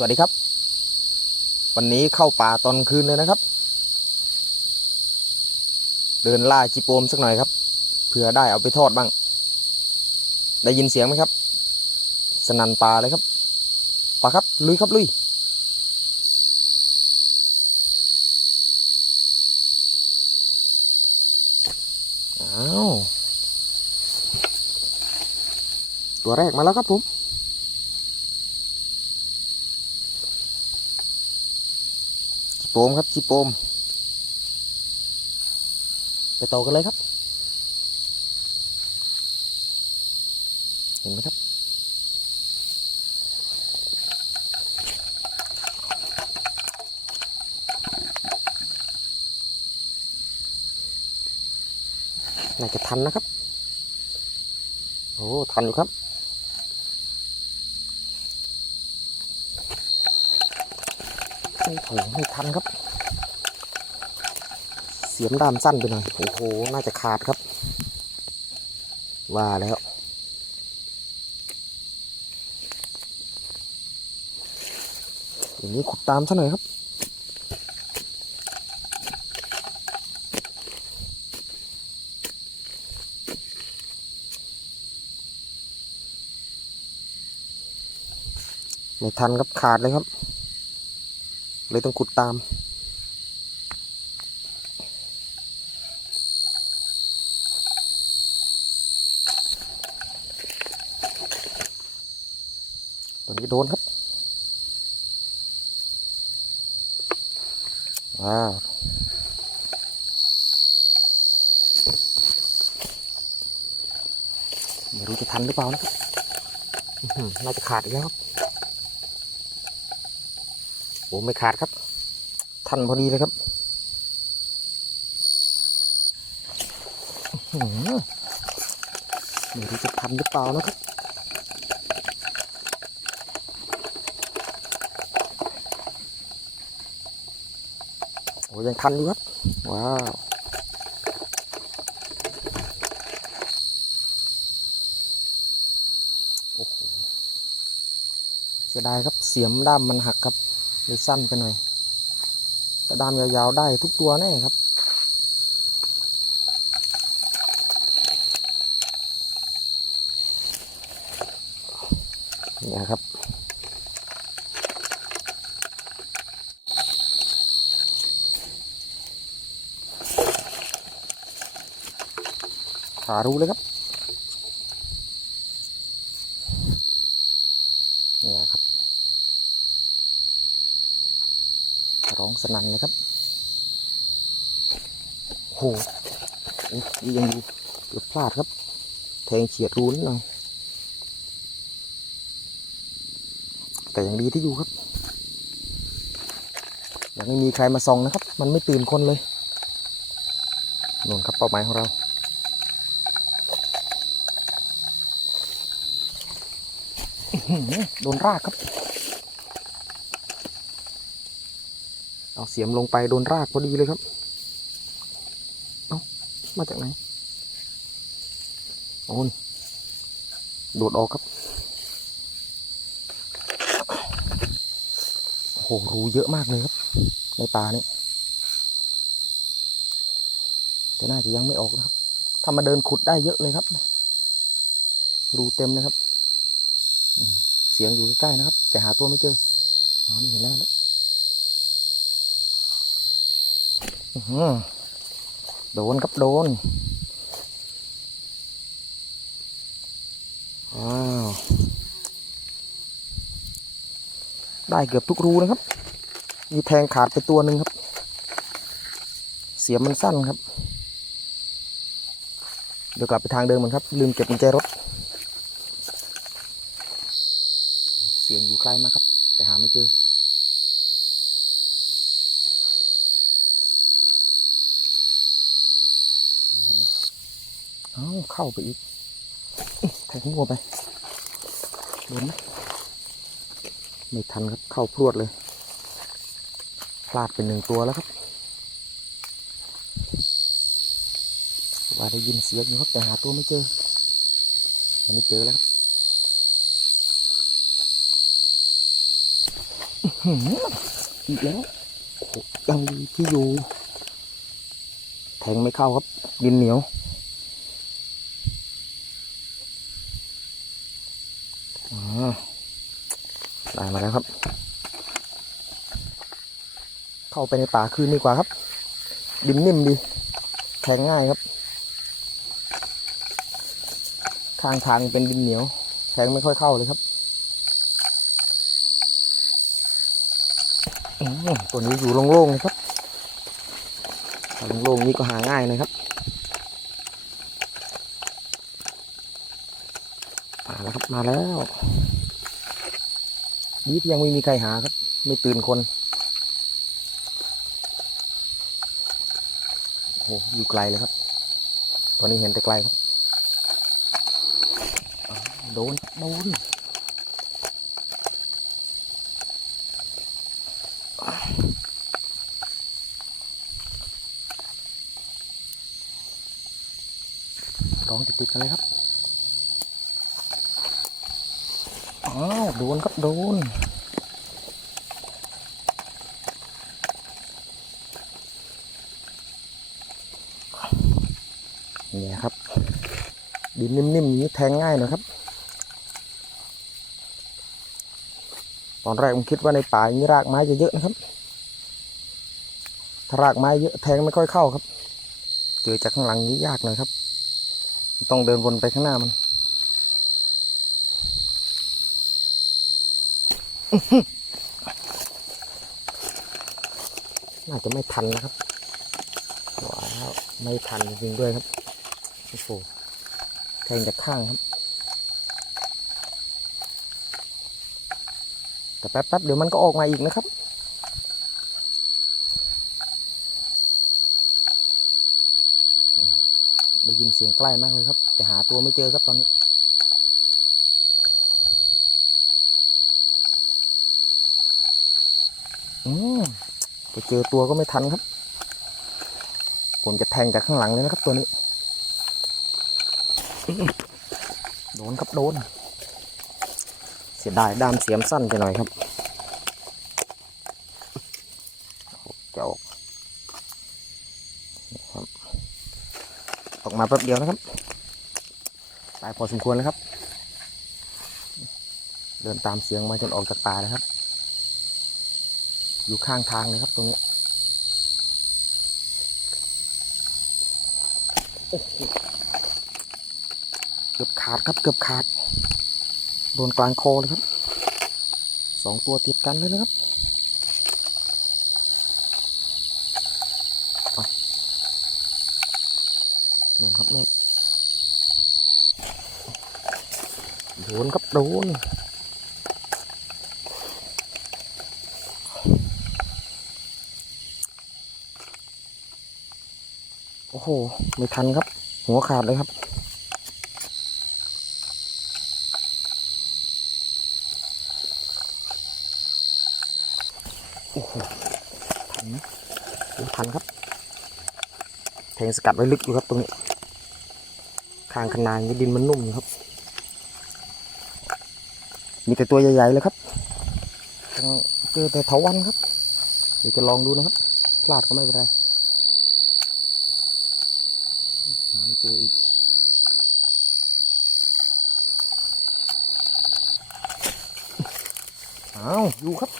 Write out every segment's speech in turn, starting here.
สวัสดีครับ วันนี้เข้าป่าตอนคืนเลยนะครับ เดินล่าจิโปมสักหน่อยครับเผื่อได้เอาไปทอดบ้าง ได้ยินเสียงไหมครับ สนันป่าเลยครับป่าครับลุยครับลุยอ้าวตัวแรกมาแล้วครับผม โปมครับจิโปม ไปต่อกันเลยครับ เห็นไหมครับน่าจะทันนะครับ โอ้ ทันอยู่ครับ ไม่โถไม่ทันครับ เสียมด้ามสั้นไปหน่อย โอ้โห น่าจะขาดครับ ว่าแล้ว อย่างนี้ขุดตามซะหน่อยครับไม่ทันครับขาดเลยครับ เลยต้องขุดตามตัวนี้โดนครับว้าวไม่รู้จะทันหรือเปล่านะครับน่าจะขาดอีกแล้วครับ โอ้ไม่ขาดครับ ทันพอดีเลยครับหือไม่รู้จะทันหรือเปล่านะครับโอ้ยังทันอยู่ครับว้าวโอ้โหเสียดายครับเสียมด้ามมันหักครับ เลยสั้นไปหน่อยแต่ด้ามยาวๆได้ทุกตัวแน่ครับ นี่ครับ ขารู้เลยครับ เนี่ยครับ ร้องสนั่นเลยครับโหโอ้ยยังอยู่เกือบพลาดครับ แทงเฉียดรูนดหน่อยแต่ยังดีที่อยู่ครับยังไม่มีใครมาส่องนะครับ มันไม่ตื่นคนเลยนนครับเป้าหมายของเราอื้อหือโดนรากครับ เอาเสียมลงไปโดนรากพอดีเลยครับ เอามาจากไหนโอ้นโดดออกครับ โอ้โห รูเยอะมากเลยครับ ในป่าเนี่ยแต่น่าจะยังไม่ออกนะครับ ถ้ามาเดินขุดได้เยอะเลยครับ รูเต็มเลยครับ เสียงอยู่ใกล้ๆนะครับ แต่หาตัวไม่เจออ๋อนี่เห็นแล้วแล้วอื้อหือ โดนครับโดน ว้าว ได้เกือบทุกรูนะครับ มีแทงขาดไปตัวหนึ่งครับ เสียงมันสั้นครับ เดี๋ยวกลับไปทางเดิมมันครับ ลืมเก็บกุญแจรถ เสียงอยู่ใกล้มากครับ แต่หาไม่เจอ เอาเข้าไปอีกแทงหัวไปโดนไหมไม่ทันครับเข้าพรวดเลย พลาดเป็นหนึ่งตัวแล้วครับ ว่าได้ยินเสียงอยู่ครับแต่หาตัวไม่เจออันนี้เจอแล้วครับหืออีกแล้วยังดีที่อยู่แทงไม่เข้าครับดินเหนียว อ่า มาแล้วครับ เข้าไปในป่าคืนดีกว่าครับ ดินนิ่มดีแทงง่ายครับทางทางเป็นดินเหนียวแทงไม่ค่อยเข้าเลยครับตัวนี้อยู่โล่งๆเลยครับโล่งๆนี้ก็หาง่ายเลยครับมาแล้วครับมาแล้ว ดีที่ยังไม่มีใครหาครับ ไม่ตื่นคน โอ้โห อยู่ไกลเลยครับ ตอนนี้เห็นแต่ไกลครับ โดน โดนร้องติดๆกันเลยครับ อ้าวโดนครับโดนเนี่ยครับ ดินนิ่มๆอย่างนี้แทงง่ายนะครับ ตอนแรกผมคิดว่าในป่าอย่างนี้รากไม้จะเยอะนะครับ ถ้ารากไม้เยอะแทงไม่ค่อยเข้าครับ เจอจากข้างหลังนี้ยากหน่อยครับ ต้องเดินวนไปข้างหน้ามันอื้อหือ น่าจะไม่ทันนะครับว้าวไม่ทันจริงด้วยครับโอ้โหแทงจากข้างครับ แต่แป๊บๆเดี๋ยวมันก็ออกมาอีกนะครับ ได้ยินเสียงใกล้มากเลยครับ แต่หาตัวไม่เจอครับตอนนี้อืมไปเจอตัวก็ไม่ทันครับ ผมจะแทงจากข้างหลังเลยนะครับตัวนี้ โดนครับโดน เสียดายด้ามเสียมสั้นไปหน่อยครับจะออกนี่ครับ ออกมาแป๊บเดียวนะครับตายพอสมควรแล้วครับ เดินตามเสียงมาจนออกจากป่าเลยครับ อยู่ข้างทางเลยครับตรงนี้โอ้โหเกือบขาดครับเกือบขาด โดนกลางคอเลยครับสองตัวติดกันเลยนะครับไปโดน ครับโดนโดนครับโดนโอ้โห ไม่ทันครับ หัวขาดเลยครับ โอ้โห ทันไมโอ้ทันครับ แทงสกัดไว้ลึกอยู่ครับตรงนี้างคันนาอย่างนี้ดินมันนุ่มครับ มีแต่ตัวใหญ่ๆเลยครับเจอแต่เถาวันครับ เดี๋ยวจะลองดูนะครับ พลาดก็ไม่เป็นไรหาไม่เจออีกอ้าวอยู่ครับ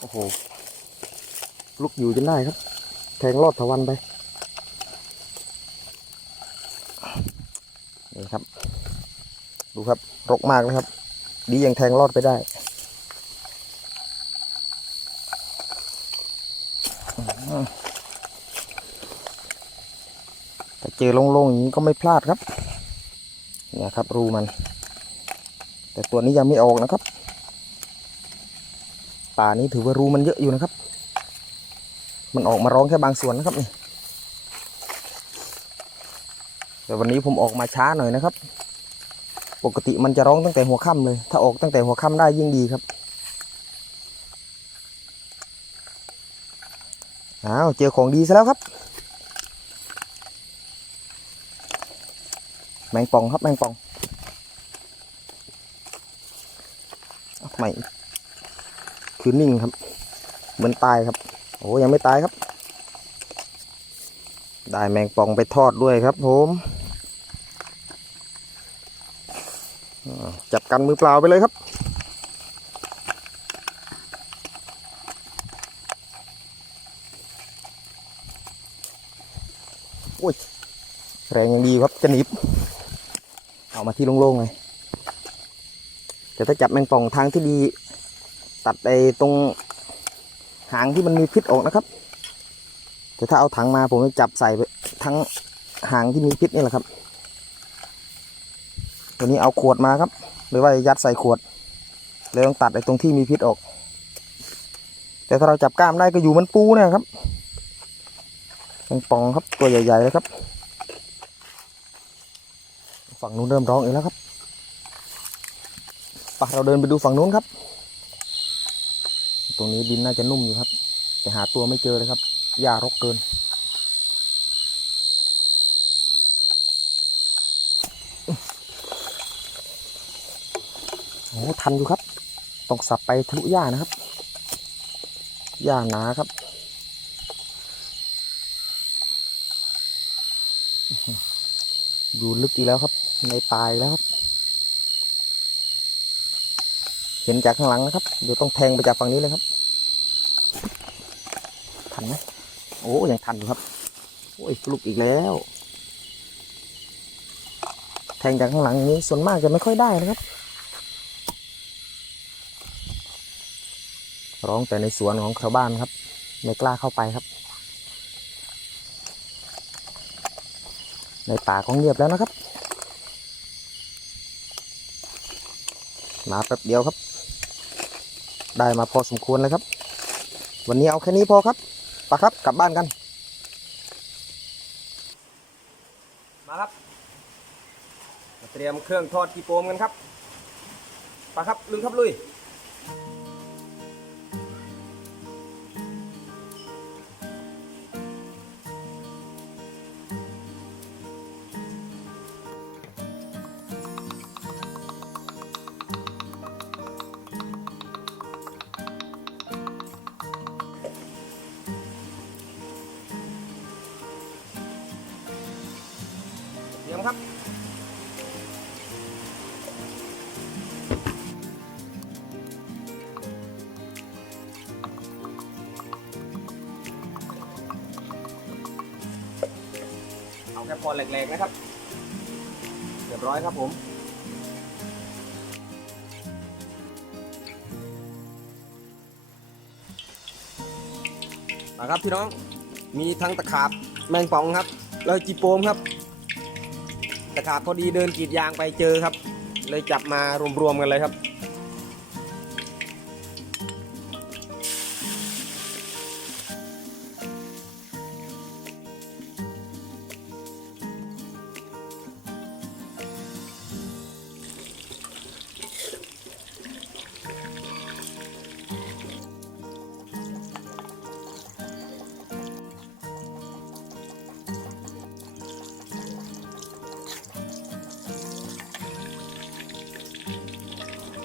โอ้โหลุกอยู่จนได้ครับ แทงลอดถาวันไป นี่ครับ ดูครับ รกมากนะครับ ดียังแทงลอดไปได้ แต่เจอโล่งๆอย่างนี้ก็ไม่พลาดครับ เนี่ยครับรูมัน แต่ตัวนี้ยังไม่ออกนะครับ ป่านี้ถือว่ารูมันเยอะอยู่นะครับ มันออกมาร้องแค่บางส่วนนะครับนี่แต่วันนี้ผมออกมาช้าหน่อยนะครับ ปกติมันจะร้องตั้งแต่หัวค่ำเลย ถ้าออกตั้งแต่หัวค่ำได้ยิ่งดีครับอ้าวเจอของดีซะแล้วครับ แมงป่องครับแมงป่องเอาใหม่คือนิ่งครับ เหมือนตายครับ โอ้ยังไม่ตายครับ ได้แมงป่องไปทอดด้วยครับผมอ่า จับกันมือเปล่าไปเลยครับ โอ้ย แรงยังดีครับจะหนีบเอามาที่โล่งๆเลยแต่ถ้าจับแมงป่องทางที่ดี ตัดไอ้ตรงหางที่มันมีพิษออกนะครับแต่ถ้าเอาถังมาผมจะจับใส่ทั้งหางที่มีพิษนี่แหละครับ ตัวนี้เอาขวดมาครับ หรือว่ายัดใส่ขวดเลยต้องตัดไอ้ตรงที่มีพิษออก แต่ถ้าเราจับกล้ามได้ก็อยู่มันปูเนะครับแมงปองครับตัวใหญ่ๆเลยครับ ฝั่งนู้นเริ่มร้องอีกแล้วครับปะเราเดินไปดูฝั่งนู้นครับ ตรงนี้ดินน่าจะนุ่มอยู่ครับ แต่หาตัวไม่เจอเลยครับหญ้ารกเกิน โอ้ทันอยู่ครับต้องสับไปทะลุหญ้านะครับหญ้าหนาครับอยู่ลึกอีกแล้วครับ ในปลายแล้วครับ เห็นจากข้างหลังนะครับ เดี๋ยวต้องแทงไปจากฝั่งนี้เลยครับ ทันไหมโอ้ยังทันอยู่ครับ โอ้ยลุกอีกแล้ว แทงจากข้างหลังอย่างนี้ส่วนมากจะไม่ค่อยได้นะครับ ร้องแต่ในสวนของชาวบ้านครับ ไม่กล้าเข้าไปครับ ในป่าก็เงียบแล้วนะครับ มาแป๊บเดียวครับ ได้มาพอสมควรเลยครับ วันนี้เอาแค่นี้พอครับไปครับกลับบ้านกัน มาครับเตรียมเครื่องทอดกีโปมกันครับไปครับลุยครับลุย แค่พอแหลกๆนะครับเรียบร้อยครับผมนะครับพี่น้องมีทั้งตะขาบแมงป่องครับแล้วจีโปมครับ ตะขาบพอดีเดินกรีดยางไปเจอครับ เลยจับมารวมๆกันเลยครับ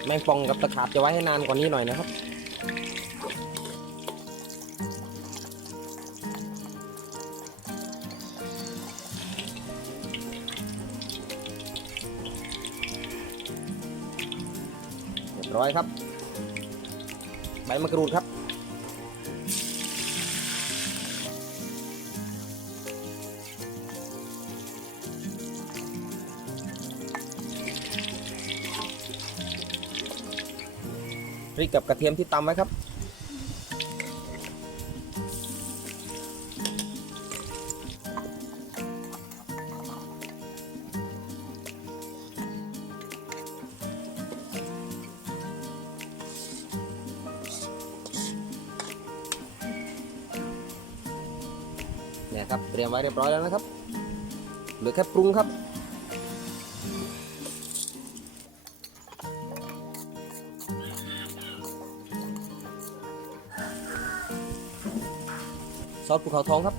แมงป่องกับตะขาบจะไว้ให้นานกว่านี้หน่อยนะครับ เรียบร้อยครับ ใบมะกรูดครับ พริกกับกระเทียมที่ตำไว้ครับเนี่ยครับเตรียมไว้เรียบร้อยแล้วนะครับเหลือแค่ปรุงครับ ซอสภูเขาทองครับ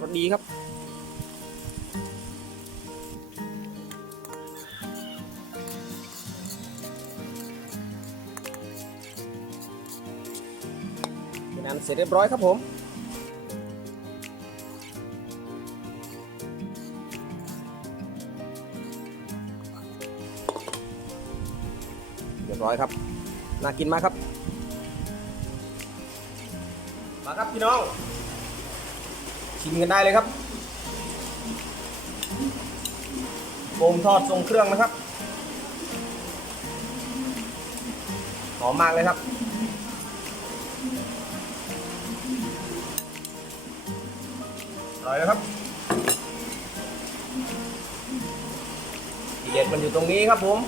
รสดีครับ น้ำเสร็จเรียบร้อยครับผม บร้อยครับน่ากินมากครับ มาครับพี่น้อง ชิมกันได้เลยครับโฟมทอดทรงเครื่องนะครับหอมมากเลยครับอร่อยแล้วครับทีเด็ดมันอยู่ตรงนี้ครับผม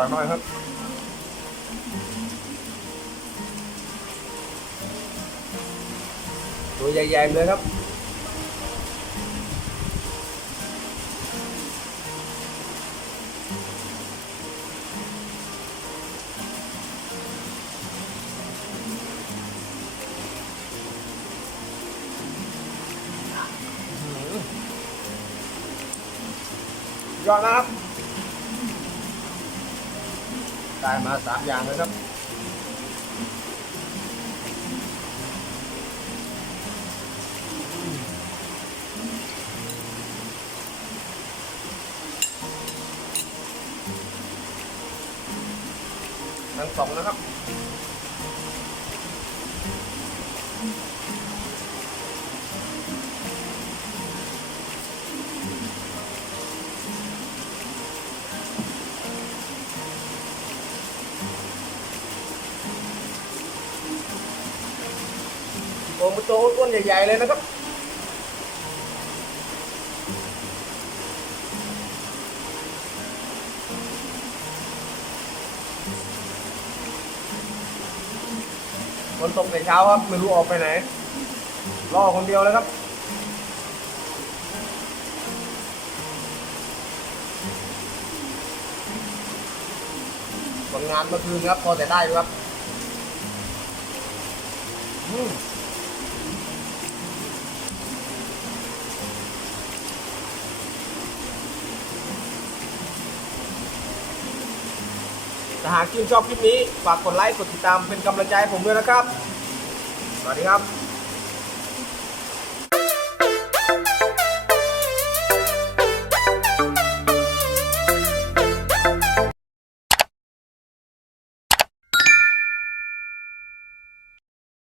อร่อยมากครับ ตัวใหญ่ๆเลยครับ ยอดนะครับ ได้มาสามอย่างนะครับทั้งสองนะครับ โอ้มันโตต้นใหญ่ๆเลยนะครับฝนตกแต่เช้าครับไม่รู้ออกไปไหน รอคนเดียวเลยครับผลงานเมื่อคืนครับพอแต่ได้ครับ อืม ถ้าหากชื่นชอบคลิปนี้ ฝากกดไลค์ กดติดตามเป็นกำลังใจให้ผมด้วยนะครับ สวัสดีครับ